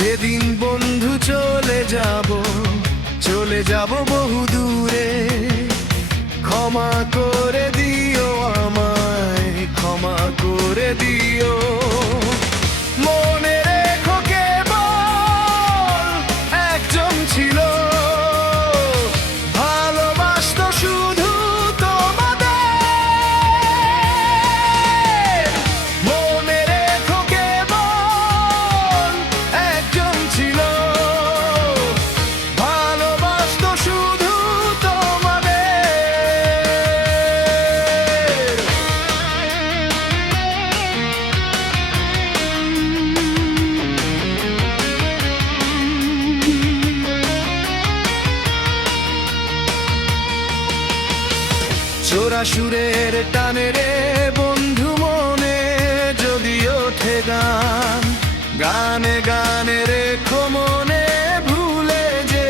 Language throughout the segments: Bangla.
যেদিন বন্ধু চলে যাব বহু দূরে, ক্ষমা করে দিও আমায়, ক্ষমা করে দিও। মনে রেখো কেবল একজন ছিল, ভালোবাসতো শুধু তোমাদের। মনে রেখো কেবল একজন ছিল, ভালোবাসতো শুধু তোমাদের। চোরা সুরের টানে রে বন্ধু মনে যদি ওঠে গান, গানে গানে রেখো মনে ভুলে যে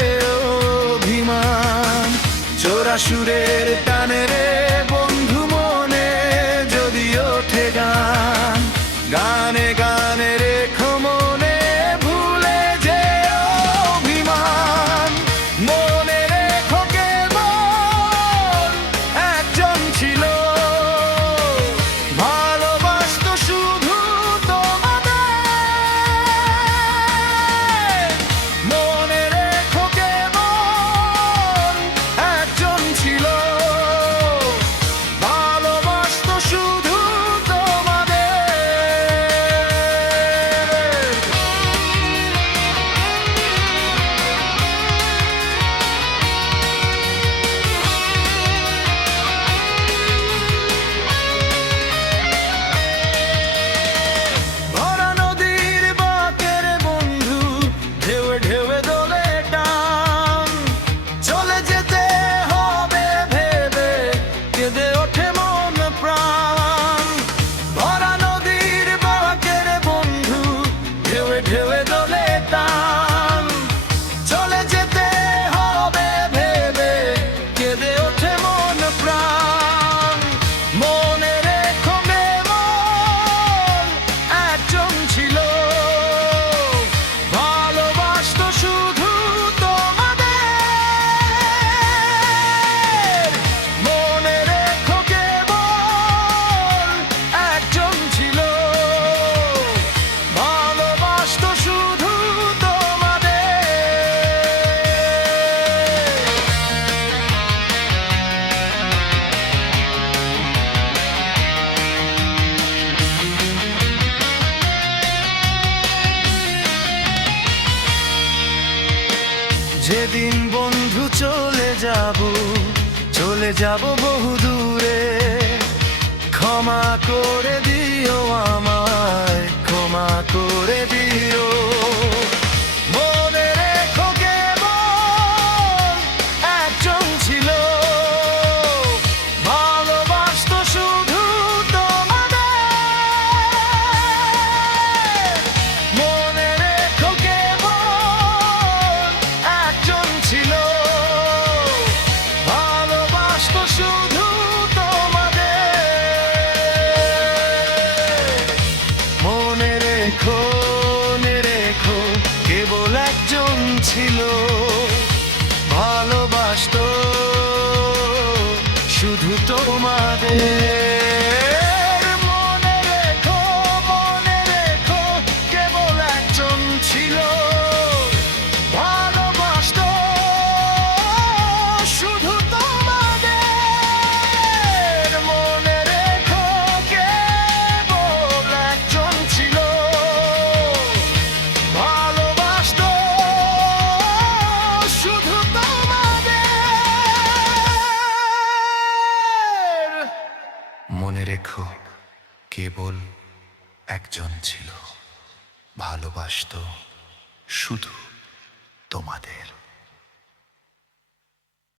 অভিমান। চোরা সুরের টানে রে বন্ধু মনে যদি ওঠে গান, গানে গানে রেখো মনে ভুলে যে অভিমান। মনে রেখো কেবল একজন ছিল, ভালোবাসতো শুধু তোমাদের। মনে রেখো কেবল একজন ছিল, ভালোবাসতো শুধু তোমাদের। ভরা নদীর বাঁকের বন্ধু, ঢেউে ঢেউে দোলে টান, চলে যেতে হবে ভেবে কেঁদে ওঠে মন প্রাণ। ভরা নদীর বাঁকের বন্ধু, ঢেউে ঢেউে দোলে টান, চলে যেতে হবে ভেবে কেঁদে ওঠে মন প্রাণ। মনে রেখো কেবল একজন ছিল, ভালোবাসতো শুধু তোমাদের। মনে রেখো কেবল একজন ছিল, ভালোবাসতো শুধু তোমাদের। যেদিন বন্ধু চলে যাব বহু দূরে, ক্ষমা করে দিও আমায়, ক্ষমা করে দিও। মনে রেখো কেবল একজন ছিল, ভালোবাসতো শুধু তোমাদের। মনে রেখো কেবল একজন ছিল, ভালোবাসতো শুধু তোমাদের। মনে রেখো কেবল একজন ছিল, ভালোবাসতো শুধু তোমাদের। মনে রেখো কেবল একজন ছিল, ভালোবাসতো শুধু তোমাদের। মনে রেখো কেবল একজন ছিল, ভালোবাসতো শুধু তোমাদের। মনে রেখো কেবল একজন ছিল, ভালোবাসতো শুধু তোমাদের।